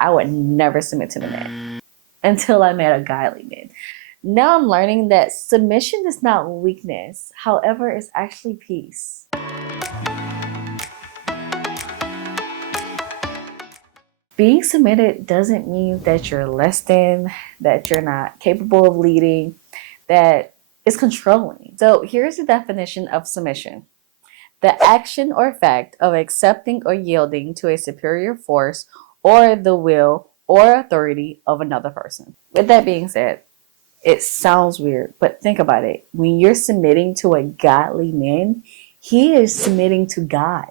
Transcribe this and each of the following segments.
I would never submit to the man until I met a godly man. Now I'm learning that submission is not weakness. However, it's actually peace. Being submitted doesn't mean that you're less than, that you're not capable of leading, that it's controlling. So here's the definition of submission: the action or fact of accepting or yielding to a superior force or the will or authority of another person. With that being said, it sounds weird, but think about it. When you're submitting to a godly man, he is submitting to God.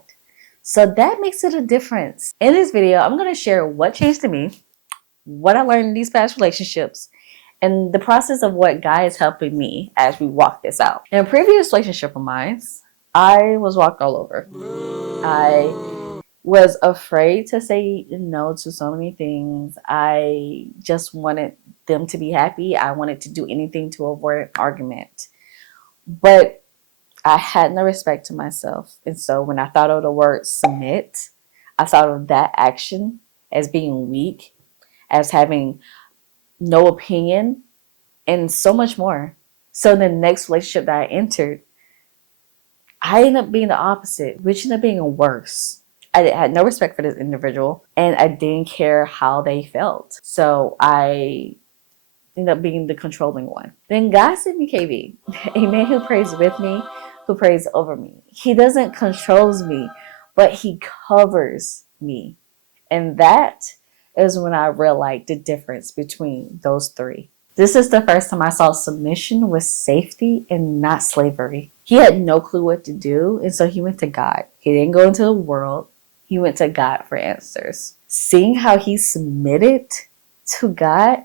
So that makes it a difference. In this video, I'm going to share what changed to me, what I learned in these past relationships, and the process of what God is helping me as we walk this out. In a previous relationship of mine, I was walked all over. I was afraid to say no to so many things. I just wanted them to be happy. I wanted to do anything to avoid an argument. But I had no respect to myself. And so when I thought of the word submit, I thought of that action as being weak, as having no opinion, and so much more. So in the next relationship that I entered, I ended up being the opposite, which ended up being worse. I had no respect for this individual, and I didn't care how they felt. So I ended up being the controlling one. Then God sent me KB, a man who prays with me, who prays over me. He doesn't control me, but he covers me. And that is when I realized the difference between those three. This is the first time I saw submission with safety and not slavery. He had no clue what to do, and so he went to God. He didn't go into the world. He went to God for answers. Seeing how he submitted to God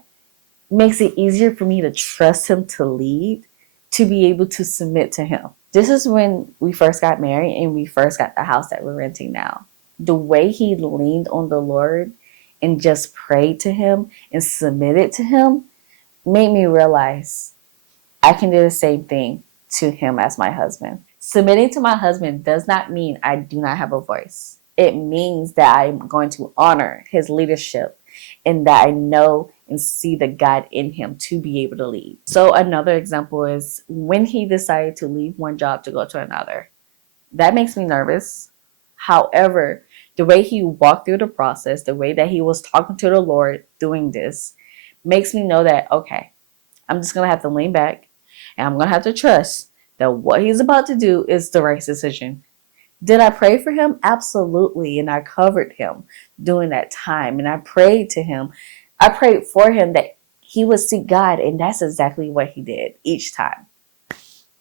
makes it easier for me to trust him to lead, to be able to submit to him. This is when we first got married and we first got the house that we're renting now. The way he leaned on the Lord and just prayed to him and submitted to him made me realize I can do the same thing to him as my husband. Submitting to my husband does not mean I do not have a voice. It means that I'm going to honor his leadership and that I know and see the God in him to be able to lead. So another example is when he decided to leave one job to go to another. That makes me nervous. However, the way he walked through the process, the way that he was talking to the Lord doing this, makes me know that, okay, I'm just going to have to lean back and I'm going to have to trust that what he's about to do is the right decision. Did I pray for him? Absolutely. And I covered him during that time. And I prayed to him. I prayed for him that he would seek God. And that's exactly what he did each time.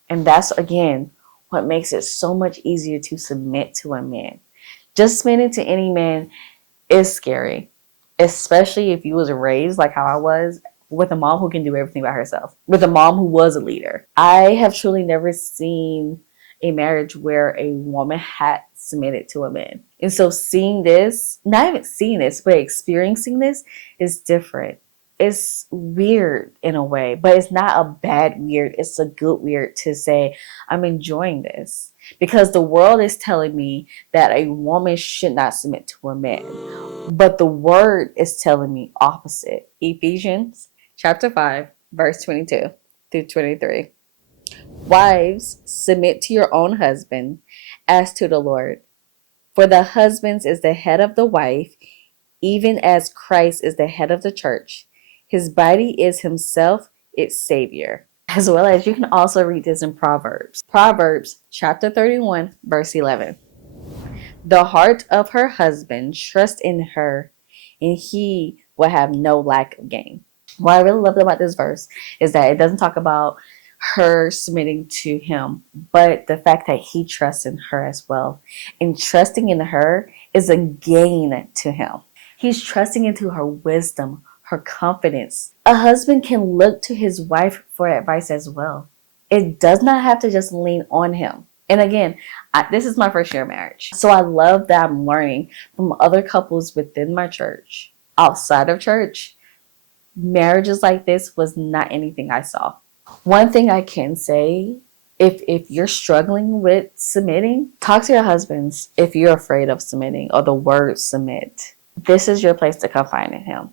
And that's, again, what makes it so much easier to submit to a man. Just submitting to any man is scary, especially if you was raised like how I was, with a mom who can do everything by herself, with a mom who was a leader. I have truly never seen a marriage where a woman had submitted to a man. And so seeing this, not even seeing this, but experiencing this is different. It's weird in a way, but it's not a bad weird. It's a good weird to say, I'm enjoying this. Because the world is telling me that a woman should not submit to a man. But the word is telling me opposite. Ephesians chapter 5, verse 22 through 23. Wives, submit to your own husband as to the Lord. For the husband is the head of the wife, even as Christ is the head of the church. His body is himself its Savior. As well as you can also read this in Proverbs. Proverbs chapter 31, verse 11. The heart of her husband trusts in her, and he will have no lack of gain. What I really love about this verse is that it doesn't talk about her submitting to him, but the fact that he trusts in her as well. And trusting in her is a gain to him. He's trusting into her wisdom, her confidence. A husband can look to his wife for advice as well. It does not have to just lean on him. And again, this is my first year of marriage. So I love that I'm learning from other couples within my church, outside of church. Marriages like this was not anything I saw. One thing I can say, if you're struggling with submitting, talk to your husbands if you're afraid of submitting or the word submit. this is your place to confide in him.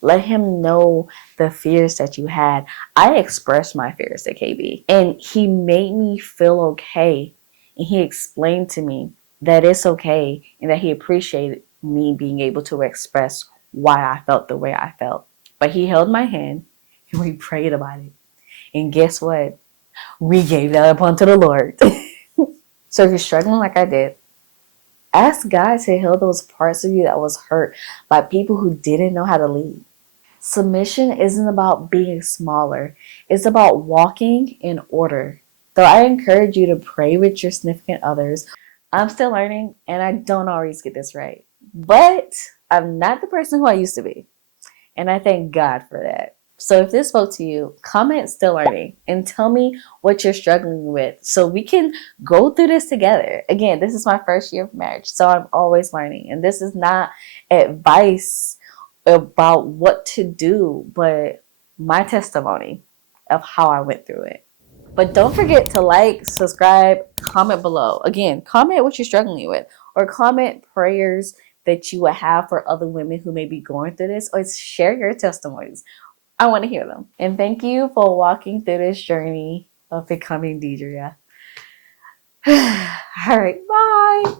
Let him know the fears that you had. I expressed my fears to KB, and he made me feel okay. And he explained to me that it's okay and that he appreciated me being able to express why I felt the way I felt. But he held my hand and we prayed about it. And guess what? We gave that up unto the Lord. So if you're struggling like I did, ask God to heal those parts of you that was hurt by people who didn't know how to lead. Submission isn't about being smaller. It's about walking in order. So I encourage you to pray with your significant others. I'm still learning and I don't always get this right. But I'm not the person who I used to be. And I thank God for that. So if this spoke to you, comment still learning and tell me what you're struggling with so we can go through this together. Again, this is my first year of marriage, so I'm always learning. And this is not advice about what to do, but my testimony of how I went through it. But don't forget to like, subscribe, comment below. Again, comment what you're struggling with, or comment prayers that you would have for other women who may be going through this, or share your testimonies. I want to hear them. And thank you for walking through this journey of becoming Dedria. All right, bye.